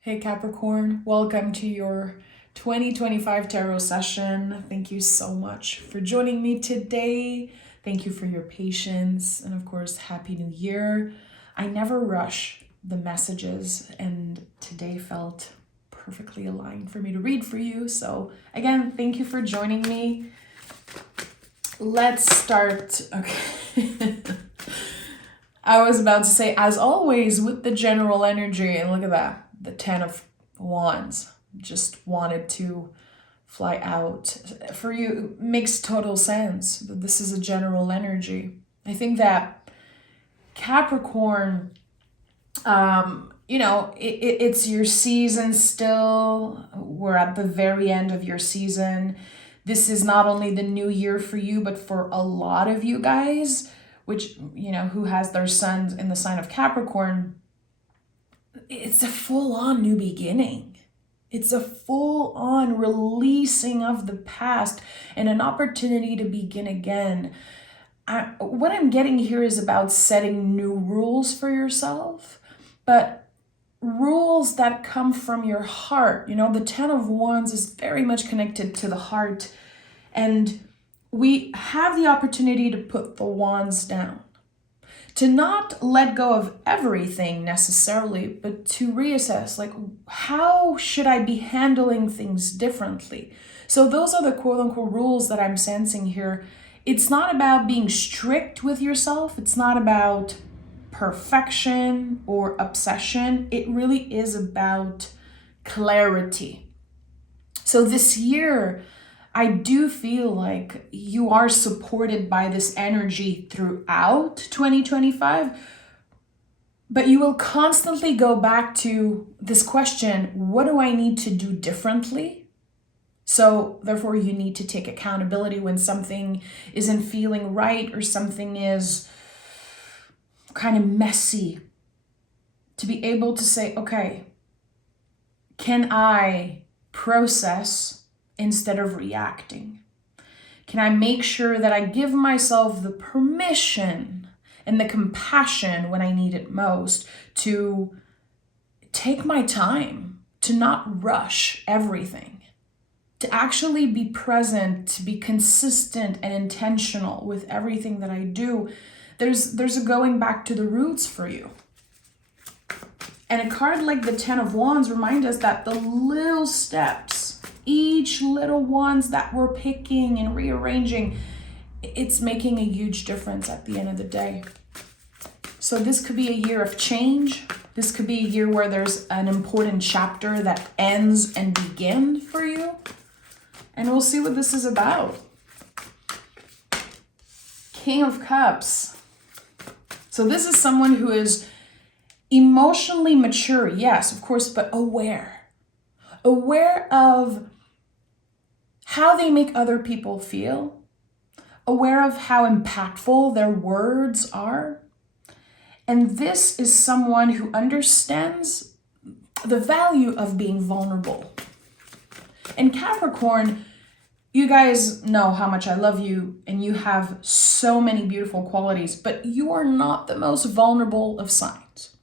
Hey Capricorn, welcome to your 2025 tarot session. Thank you so much for joining me today. Thank you for your patience, and of course, Happy New Year. I never rush the messages, and today felt perfectly aligned for me to read for you. So, again, thank you for joining me. Let's start. Okay. I was about to say, as always, with the general energy, and look at that, the 10 of Wands. Just wanted to fly out. For you, it makes total sense that this is a general energy. I think that Capricorn, it's your season still. We're at the very end of your season. This is not only the new year for you, but for a lot of you guys, which, who has their sons in the sign of Capricorn, it's a full-on new beginning. It's a full-on releasing of the past and an opportunity to begin again. What I'm getting here is about setting new rules for yourself, but rules that come from your heart. The 10 of Wands is very much connected to the heart, and we have the opportunity to put the wands down, to not let go of everything necessarily, but to reassess, like, how should I be handling things differently? So those are the quote unquote rules that I'm sensing here. It's not about being strict with yourself. It's not about perfection or obsession. It really is about clarity. So this year, I do feel like you are supported by this energy throughout 2025, but you will constantly go back to this question, what do I need to do differently? So therefore, you need to take accountability when something isn't feeling right or something is kind of messy, to be able to say, okay, can I process instead of reacting? Can I make sure that I give myself the permission and the compassion when I need it most to take my time, to not rush everything, to actually be present, to be consistent and intentional with everything that I do? There's a going back to the roots for you. And a card like the 10 of Wands reminds us that the little steps, each little ones that we're picking and rearranging, it's making a huge difference at the end of the day. So this could be a year of change. This could be a year where there's an important chapter that ends and begins for you. And we'll see what this is about. King of Cups. So this is someone who is emotionally mature, yes, of course, but aware of how they make other people feel, aware of how impactful their words are. And this is someone who understands the value of being vulnerable. And Capricorn, you guys know how much I love you, and you have so many beautiful qualities, but you are not the most vulnerable of signs.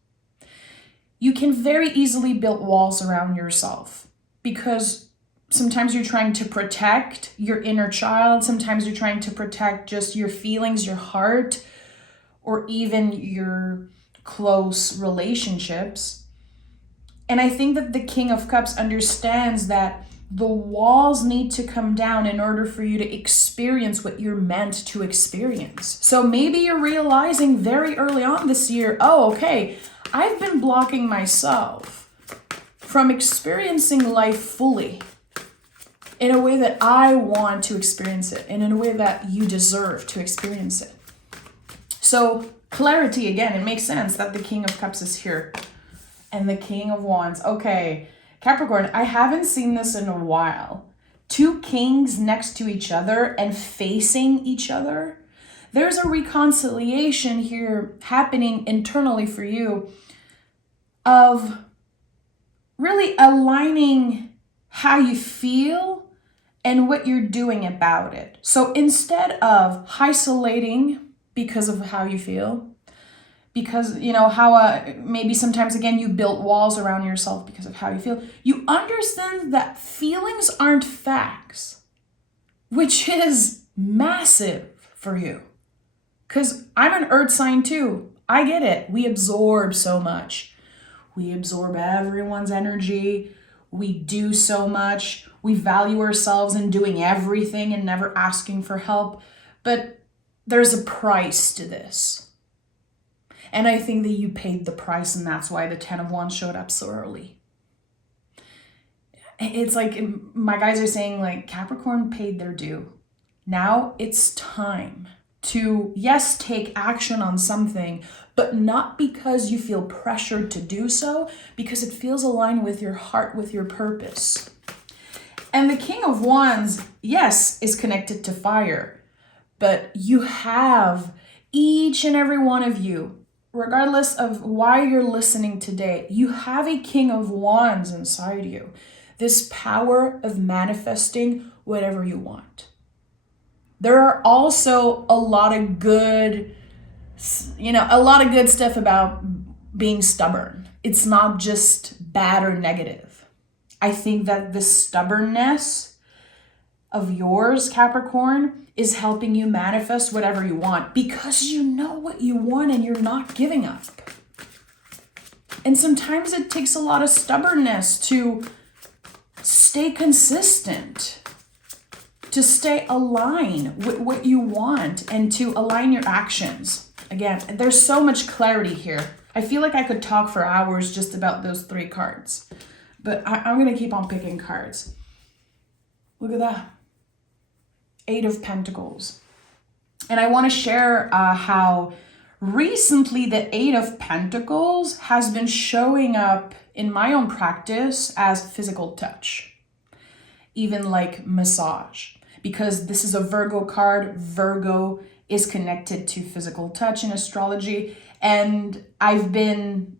You can very easily build walls around yourself because sometimes you're trying to protect your inner child. Sometimes you're trying to protect just your feelings, your heart, or even your close relationships. And I think that the King of Cups understands that the walls need to come down in order for you to experience what you're meant to experience. So maybe you're realizing very early on this year, oh, okay, I've been blocking myself from experiencing life fully in a way that I want to experience it and in a way that you deserve to experience it. So clarity, again, it makes sense that the King of Cups is here and the King of Wands. Okay, Capricorn, I haven't seen this in a while. Two kings next to each other and facing each other. There's a reconciliation here happening internally for you of really aligning how you feel and what you're doing about it. So instead of isolating because of how you feel, because, you know, how maybe sometimes, again, you built walls around yourself because of how you feel. You understand that feelings aren't facts, which is massive for you. Because I'm an earth sign too. I get it. We absorb so much. We absorb everyone's energy. We do so much. We value ourselves in doing everything and never asking for help. But there's a price to this. And I think that you paid the price, and that's why the 10 of Wands showed up so early. It's like my guys are saying, like, Capricorn paid their due. Now it's time to, yes, take action on something, but not because you feel pressured to do so, because it feels aligned with your heart, with your purpose. And the King of Wands, yes, is connected to fire, but you have, each and every one of you, regardless of why you're listening today, you have a King of Wands inside you. This power of manifesting whatever you want. There are also a lot of good, a lot of good stuff about being stubborn. It's not just bad or negative. I think that the stubbornness of yours, Capricorn, is helping you manifest whatever you want because you know what you want and you're not giving up. And sometimes it takes a lot of stubbornness to stay consistent, to stay aligned with what you want and to align your actions. Again, there's so much clarity here. I feel like I could talk for hours just about those 3 cards, but I'm going to keep on picking cards. Look at that. 8 of Pentacles. And I want to share how recently the 8 of Pentacles has been showing up in my own practice as physical touch, even like massage, because this is a Virgo card. Virgo is connected to physical touch in astrology. And I've been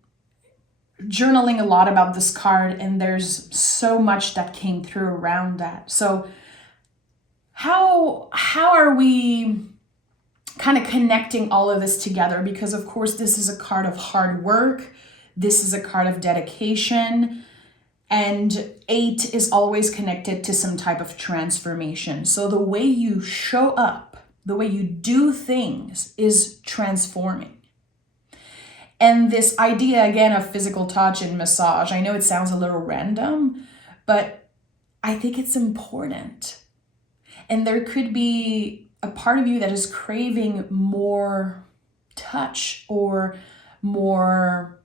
journaling a lot about this card, and there's so much that came through around that. So how are we kind of connecting all of this together? Because of course, this is a card of hard work. This is a card of dedication. And 8 is always connected to some type of transformation. So the way you show up, the way you do things is transforming. And this idea, again, of physical touch and massage, I know it sounds a little random, but I think it's important. And there could be a part of you that is craving more touch or more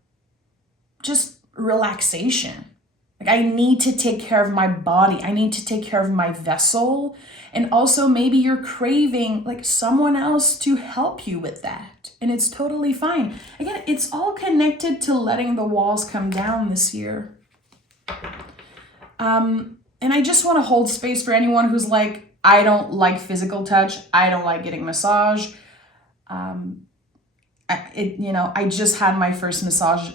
just relaxation. Like, I need to take care of my body. I need to take care of my vessel. And also maybe you're craving like someone else to help you with that. And it's totally fine. Again, it's all connected to letting the walls come down this year. And I just want to hold space for anyone who's like, I don't like physical touch. I don't like getting massage. I just had my first massage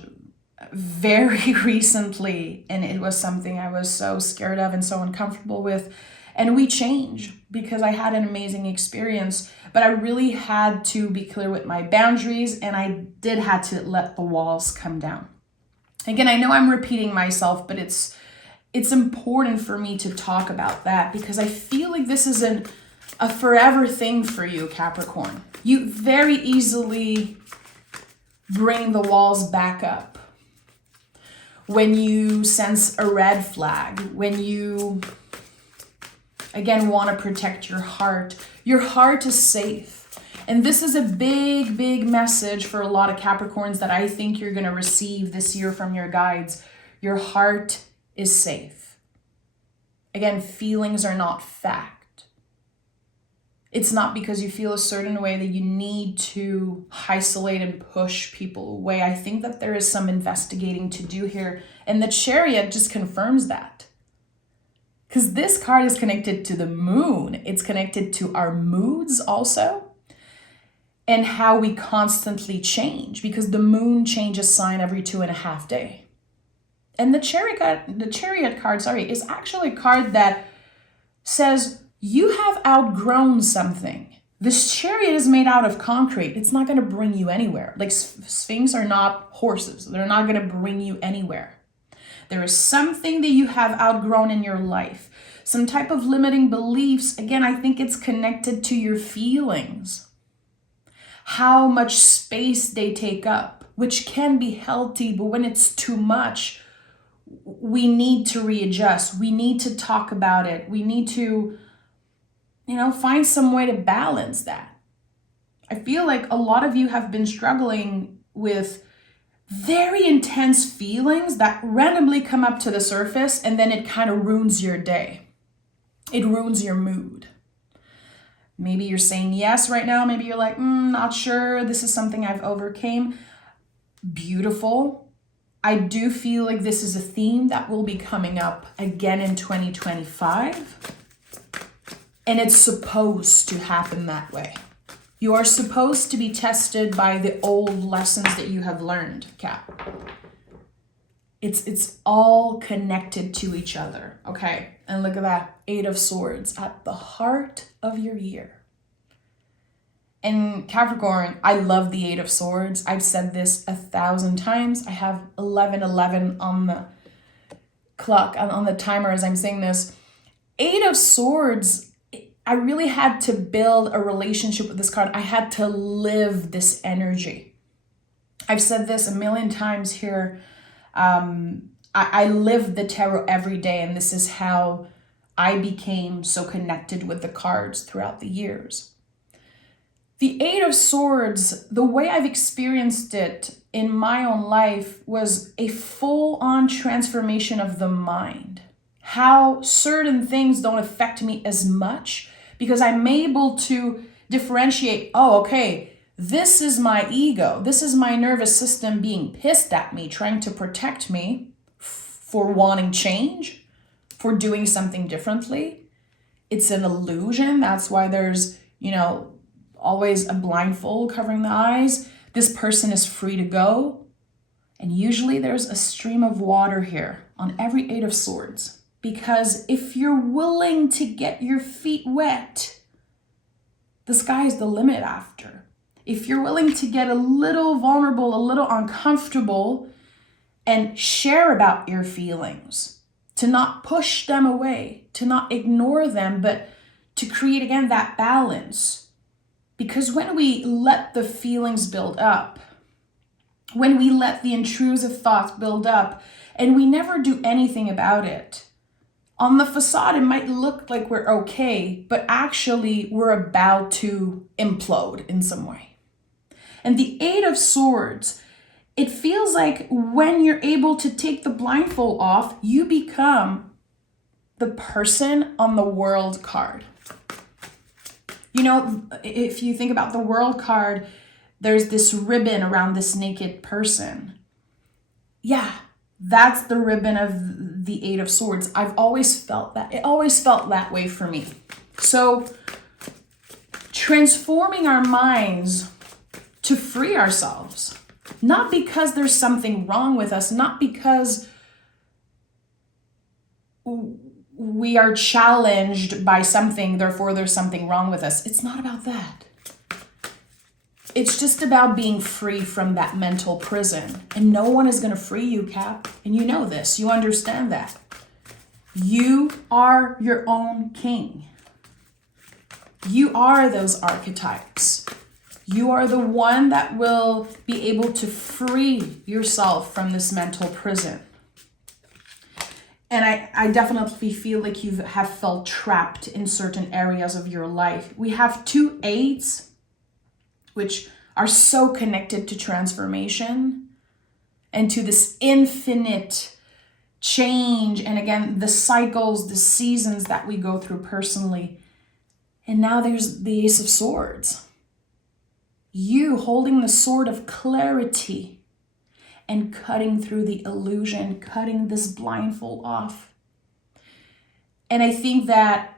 very recently, and it was something I was so scared of and so uncomfortable with. And we changed because I had an amazing experience, but I really had to be clear with my boundaries, and I did have to let the walls come down. Again, I know I'm repeating myself, but it's important for me to talk about that because I feel like this is a forever thing for you, Capricorn. You very easily bring the walls back up when you sense a red flag, when you, again, want to protect your heart. Your heart is safe. And this is a big, big message for a lot of Capricorns that I think you're going to receive this year from your guides. Your heart is safe. Again, feelings are not fact. It's not because you feel a certain way that you need to isolate and push people away. I think that there is some investigating to do here. And the Chariot just confirms that. Because this card is connected to the moon. It's connected to our moods also. And how we constantly change. Because the moon changes sign every 2.5 days. And the Chariot card, is actually a card that says you have outgrown something. This chariot is made out of concrete. It's not going to bring you anywhere. Like Sphinx are not horses. They're not going to bring you anywhere. There is something that you have outgrown in your life. Some type of limiting beliefs. Again, I think it's connected to your feelings. How much space they take up, which can be healthy, but when it's too much, we need to readjust. We need to talk about it. We need to, find some way to balance that. I feel like a lot of you have been struggling with very intense feelings that randomly come up to the surface, and then it kind of ruins your day. It ruins your mood. Maybe you're saying yes right now. Maybe you're like, not sure. This is something I've overcame. Beautiful. I do feel like this is a theme that will be coming up again in 2025. And it's supposed to happen that way. You are supposed to be tested by the old lessons that you have learned, Cap. It's all connected to each other, okay? And look at that, 8 of Swords at the heart of your year. And Capricorn, I love the 8 of Swords. I've said this 1,000 times. I have 1111 on the clock, on the timer as I'm saying this. 8 of Swords, I really had to build a relationship with this card. I had to live this energy. I've said this a million times here. I live the tarot every day, and this is how I became so connected with the cards throughout the years. The 8 of Swords, the way I've experienced it in my own life was a full-on transformation of the mind. How certain things don't affect me as much because I'm able to differentiate, okay, this is my ego. This is my nervous system being pissed at me, trying to protect me for wanting change, for doing something differently. It's an illusion. That's why there's, always a blindfold covering the eyes. This person is free to go. And usually there's a stream of water here on every 8 of Swords. Because if you're willing to get your feet wet, the sky's the limit after. If you're willing to get a little vulnerable, a little uncomfortable, and share about your feelings, to not push them away, to not ignore them, but to create, again, that balance. Because when we let the feelings build up, when we let the intrusive thoughts build up, and we never do anything about it, on the facade, it might look like we're okay, but actually we're about to implode in some way. And the 8 of Swords, it feels like when you're able to take the blindfold off, you become the person on the World card. If you think about the World card, there's this ribbon around this naked person. Yeah, that's the ribbon of the 8 of Swords. I've always felt that. It always felt that way for me. So transforming our minds to free ourselves, not because there's something wrong with us, not because we are challenged by something, therefore there's something wrong with us. It's not about that. It's just about being free from that mental prison. And no one is going to free you, Cap. And you know this. You understand that. You are your own king. You are those archetypes. You are the one that will be able to free yourself from this mental prison. And I definitely feel like you have felt trapped in certain areas of your life. We have 2 8s, which are so connected to transformation and to this infinite change. And again, the cycles, the seasons that we go through personally. And now there's the Ace of Swords. You holding the sword of clarity and cutting through the illusion, cutting this blindfold off. And I think that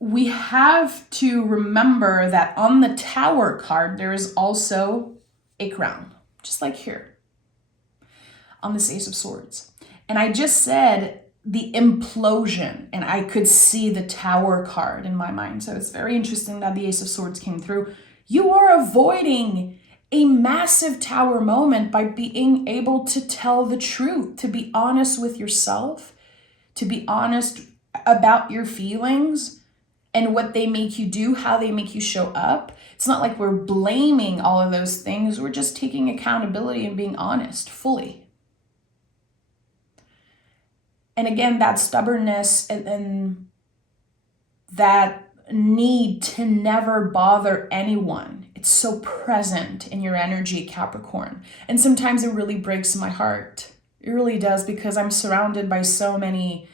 we have to remember that on the Tower card, there is also a crown, just like here on this Ace of Swords. And I just said the implosion, and I could see the Tower card in my mind. So it's very interesting that the Ace of Swords came through. You are avoiding a massive Tower moment by being able to tell the truth, to be honest with yourself, to be honest about your feelings and what they make you do, how they make you show up. It's not like we're blaming all of those things. We're just taking accountability and being honest fully. And again, that stubbornness and that need to never bother anyone, it's so present in your energy, Capricorn. And sometimes it really breaks my heart. It really does, because I'm surrounded by so many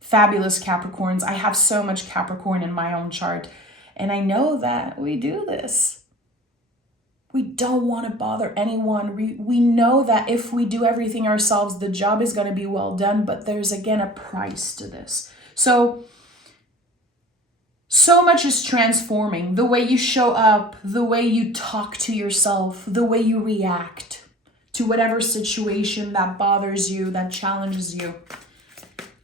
fabulous Capricorns. I have so much Capricorn in my own chart. And I know that we do this. We don't want to bother anyone. We know that if we do everything ourselves, the job is going to be well done, but there's again a price to this. So much is transforming. The way you show up, the way you talk to yourself, the way you react to whatever situation that bothers you, that challenges you.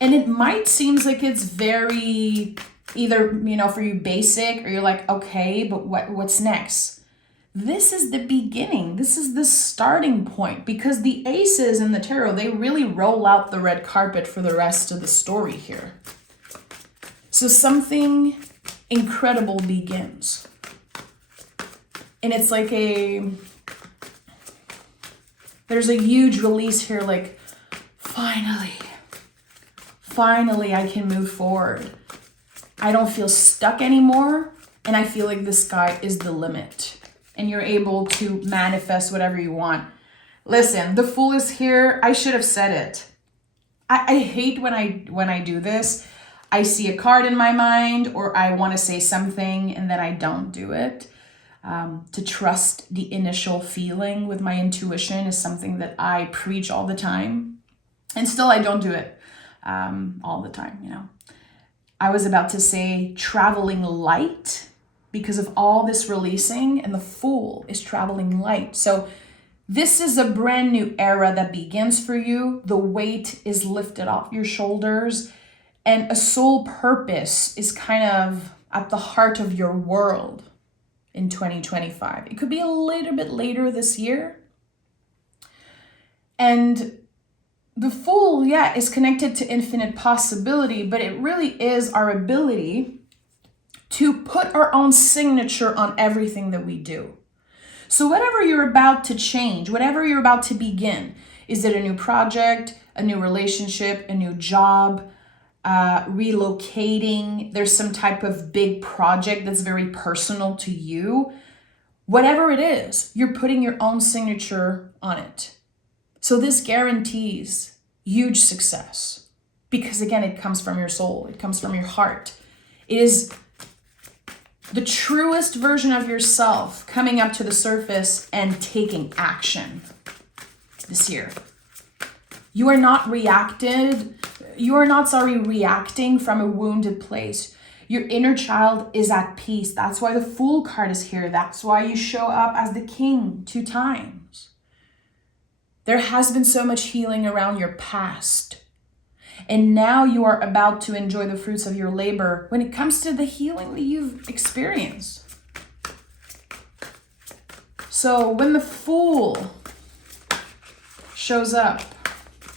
And it might seem like it's very either, for you basic, or you're like, okay, but what's next? This is the beginning. This is the starting point, because the aces in the tarot, they really roll out the red carpet for the rest of the story here. So something incredible begins. And it's like there's a huge release here, like, finally I can move forward. I don't feel stuck anymore, and I feel like the sky is the limit. And you're able to manifest whatever you want. Listen, the Fool is here. I should have said it. I hate when I do this. I see a card in my mind, or I want to say something and then I don't do it. To trust the initial feeling with my intuition is something that I preach all the time. And still I don't do it all the time, I was about to say traveling light, because of all this releasing, and the Fool is traveling light. So this is a brand new era that begins for you. The weight is lifted off your shoulders, and a soul purpose is kind of at the heart of your world in 2025. It could be a little bit later this year. And the Fool, is connected to infinite possibility, but it really is our ability to put our own signature on everything that we do. So whatever you're about to change, whatever you're about to begin, is it a new project, a new relationship, a new job, relocating, there's some type of big project that's very personal to you, whatever it is, you're putting your own signature on it. So this guarantees huge success, because again, it comes from your soul, it comes from your heart. It is the truest version of yourself coming up to the surface and taking action this year. You are not reacting from a wounded place. Your inner child is at peace. That's why the Fool card is here. That's why you show up as the King 2 times. There has been so much healing around your past. And now you are about to enjoy the fruits of your labor when it comes to the healing that you've experienced. So when the Fool shows up,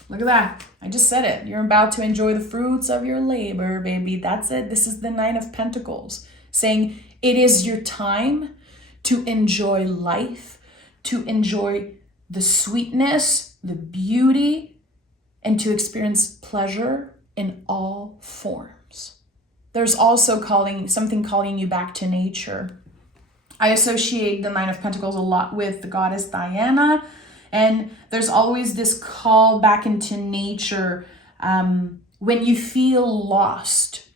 look at that. I just said it. You're about to enjoy the fruits of your labor, baby. That's it. This is the Nine of Pentacles, saying it is your time to enjoy life, to enjoy the sweetness, the beauty, and to experience pleasure in all forms. There's also something calling you back to nature. I associate the Nine of Pentacles a lot with the goddess Diana, and there's always this call back into nature when you feel lost,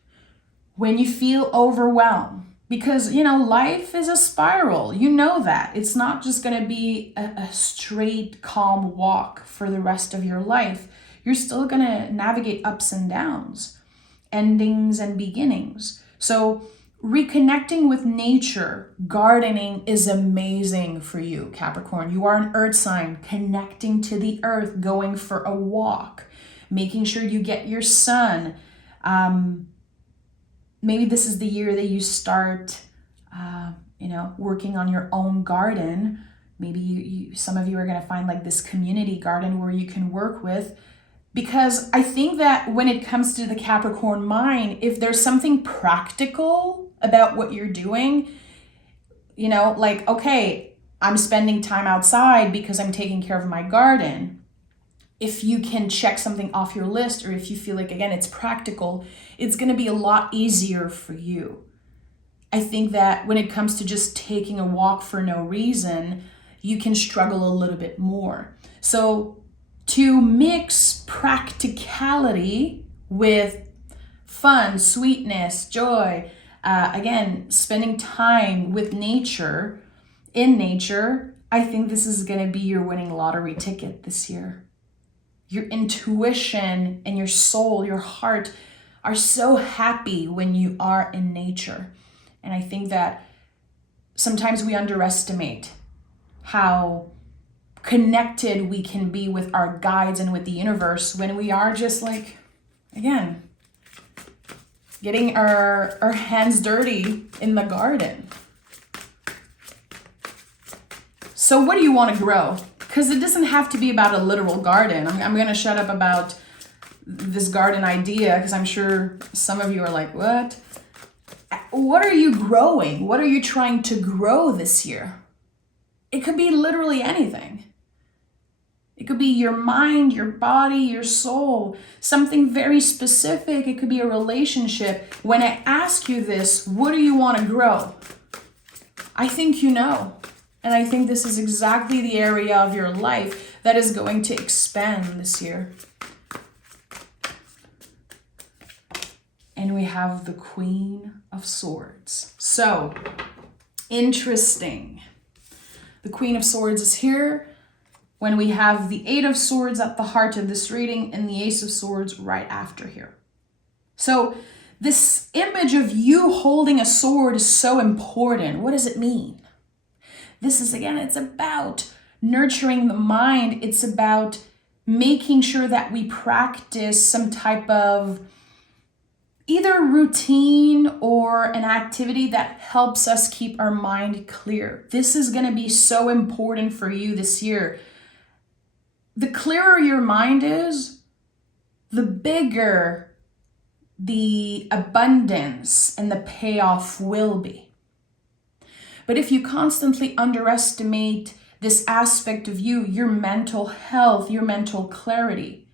when you feel overwhelmed. Because, life is a spiral. You know that. It's not just going to be a straight, calm walk for the rest of your life. You're still going to navigate ups and downs, endings and beginnings. So reconnecting with nature, gardening is amazing for you, Capricorn. You are an earth sign, connecting to the earth, going for a walk, making sure you get your sun. Maybe this is the year that you start, working on your own garden. Maybe some of you are going to find like this community garden where you can work with. Because I think that when it comes to the Capricorn mind, if there's something practical about what you're doing, like, okay, I'm spending time outside because I'm taking care of my garden. If you can check something off your list, or if you feel like, again, it's practical, it's going to be a lot easier for you. I think that when it comes to just taking a walk for no reason, you can struggle a little bit more. So to mix practicality with fun, sweetness, joy, again, spending time with nature, in nature, I think this is going to be your winning lottery ticket this year. Your intuition and your soul, your heart are so happy when you are in nature. And I think that sometimes we underestimate how connected we can be with our guides and with the universe when we are just like, again, getting our hands dirty in the garden. So what do you want to grow? Because it doesn't have to be about a literal garden. I'm going to shut up about this garden idea because I'm sure some of you are like, what? What are you growing? What are you trying to grow this year? It could be literally anything. It could be your mind, your body, your soul, something very specific. It could be a relationship. When I ask you this, what do you want to grow? I think you know. And I think this is exactly the area of your life that is going to expand this year. And we have the Queen of Swords. So, interesting. The Queen of Swords is here when we have the Eight of Swords at the heart of this reading and the Ace of Swords right after here. So, this image of you holding a sword is so important. What does it mean? This is, again, it's about nurturing the mind. It's about making sure that we practice some type of either routine or an activity that helps us keep our mind clear. This is going to be so important for you this year. The clearer your mind is, the bigger the abundance and the payoff will be. But if you constantly underestimate this aspect of you, your mental health, your mental clarity,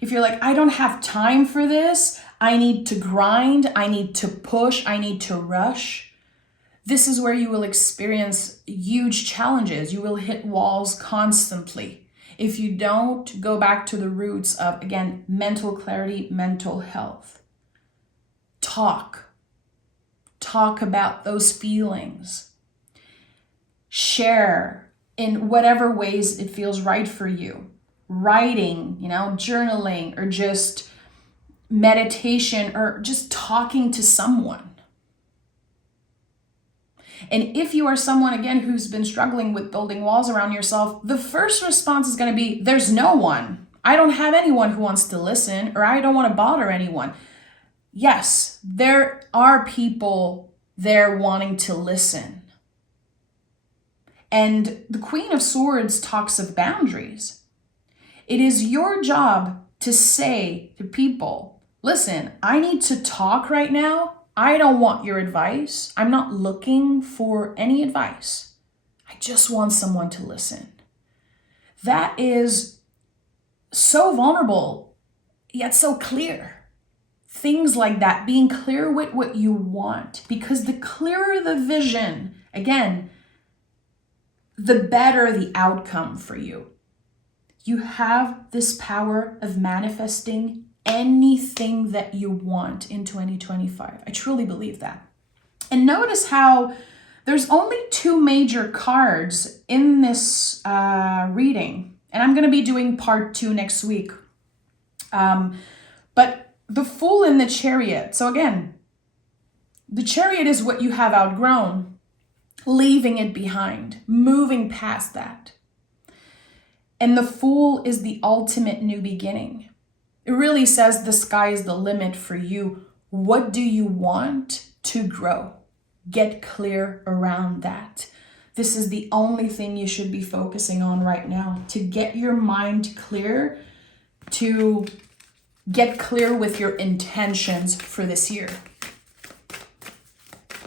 if you're like, I don't have time for this, I need to grind, I need to push, I need to rush, this is where you will experience huge challenges. You will hit walls constantly if you don't go back to the roots of, again, mental clarity, mental health. Talk about those feelings. Share in whatever ways it feels right for you. Writing, journaling, or just meditation, or just talking to someone. And if you are someone, again, who's been struggling with building walls around yourself, the first response is going to be, there's no one. I don't have anyone who wants to listen, or I don't want to bother anyone. Yes, there are people there wanting to listen. And the Queen of Swords talks of boundaries. It is your job to say to people, listen, I need to talk right now. I don't want your advice. I'm not looking for any advice. I just want someone to listen. That is so vulnerable, yet so clear. Things like that, being clear with what you want, because the clearer the vision, again, the better the outcome for you. You have this power of manifesting anything that you want in 2025. I truly believe that. And notice how there's only two major cards in this reading. And I'm going to be doing part 2 next week. But the Fool and the Chariot. So again, the Chariot is what you have outgrown. Leaving it behind, moving past that. And the Fool is the ultimate new beginning. It really says the sky is the limit for you. What do you want to grow? Get clear around that. This is the only thing you should be focusing on right now, to get your mind clear, to get clear with your intentions for this year.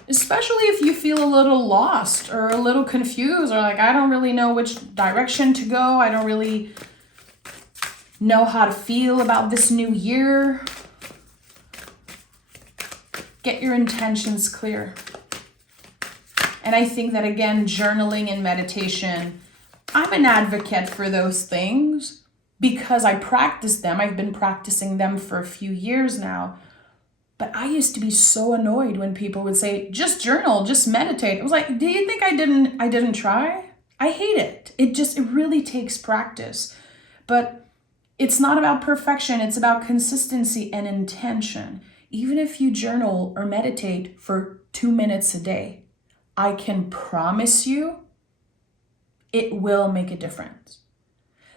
Especially if you feel a little lost or a little confused, or like, I don't really know which direction to go. I don't really know how to feel about this new year. Get your intentions clear. And I think that, again, journaling and meditation, I'm an advocate for those things because I practice them. I've been practicing them for a few years now. But I used to be so annoyed when people would say, just journal, just meditate. I was like, do you think I didn't try? I hate it. It really takes practice. But it's not about perfection. It's about consistency and intention. Even if you journal or meditate for 2 minutes a day, I can promise you it will make a difference.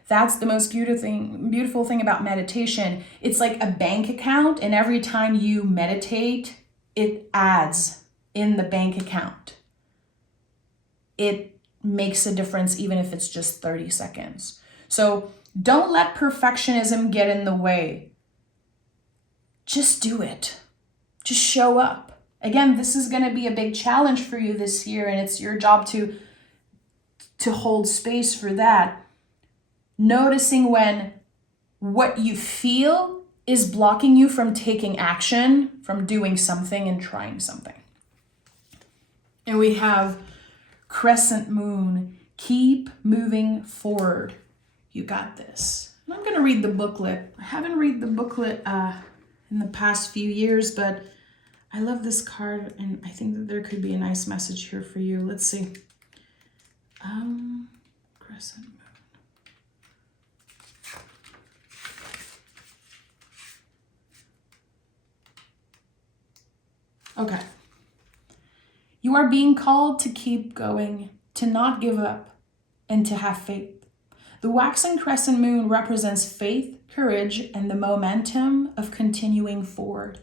That's the most beautiful thing about meditation. It's like a bank account, and every time you meditate, it adds in the bank account. It makes a difference even if it's just 30 seconds. So don't let perfectionism get in the way. Just do it. Just show up. Again, this is going to be a big challenge for you this year, and it's your job to hold space for that. Noticing when what you feel is blocking you from taking action, from doing something and trying something. And we have crescent moon. Keep moving forward. You got this. And I'm going to read the booklet. I haven't read the booklet in the past few years, but I love this card, and I think that there could be a nice message here for you. Let's see. Crescent moon. Okay. You are being called to keep going, to not give up, and to have faith. The waxing crescent moon represents faith, courage, and the momentum of continuing forward.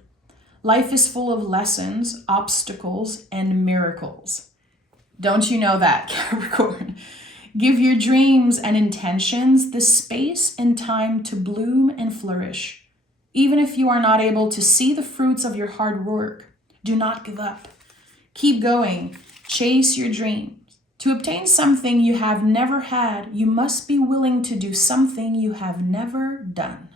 Life is full of lessons, obstacles, and miracles. Don't you know that, Capricorn? Give your dreams and intentions the space and time to bloom and flourish. Even if you are not able to see the fruits of your hard work, do not give up. Keep going. Chase your dreams. To obtain something you have never had, you must be willing to do something you have never done.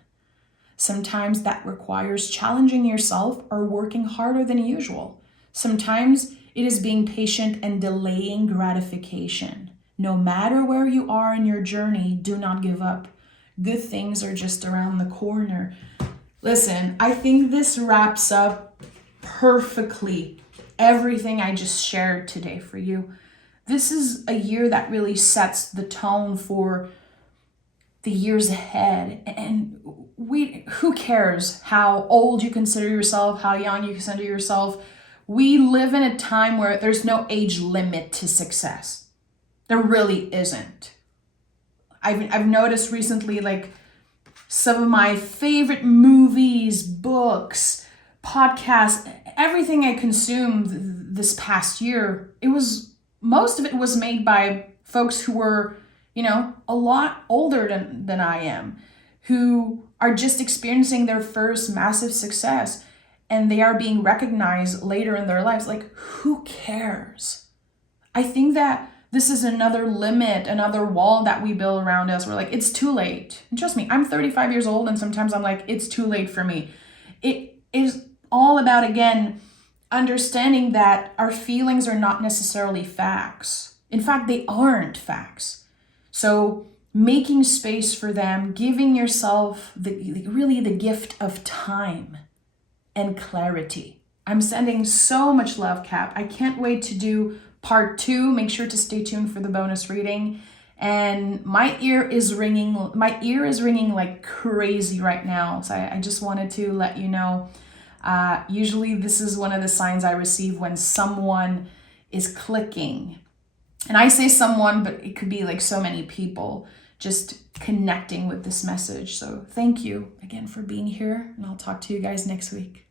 Sometimes that requires challenging yourself or working harder than usual. Sometimes it is being patient and delaying gratification. No matter where you are in your journey, do not give up. Good things are just around the corner. Listen, I think this wraps up perfectly everything I just shared today for you. This is a year that really sets the tone for the years ahead. And who cares how old you consider yourself, how young you consider yourself? We live in a time where there's no age limit to success. There really isn't. I've noticed recently, like, some of my favorite movies, books, podcasts, everything I consumed this past year, most of it was made by folks who were, a lot older than I am, who are just experiencing their first massive success, and they are being recognized later in their lives. Like, who cares? I think that this is another limit, another wall that we build around us. We're like, it's too late. And trust me, I'm 35 years old, and sometimes I'm like, it's too late for me. It is all about, again, understanding that our feelings are not necessarily facts. In fact, they aren't facts. So making space for them, giving yourself really the gift of time and clarity. I'm sending so much love, Cap. I can't wait to do part 2. Make sure to stay tuned for the bonus reading. And my ear is ringing like crazy right now. So I just wanted to let you know. Usually this is one of the signs I receive when someone is clicking. And I say someone, but it could be like so many people just connecting with this message. So thank you again for being here, and I'll talk to you guys next week.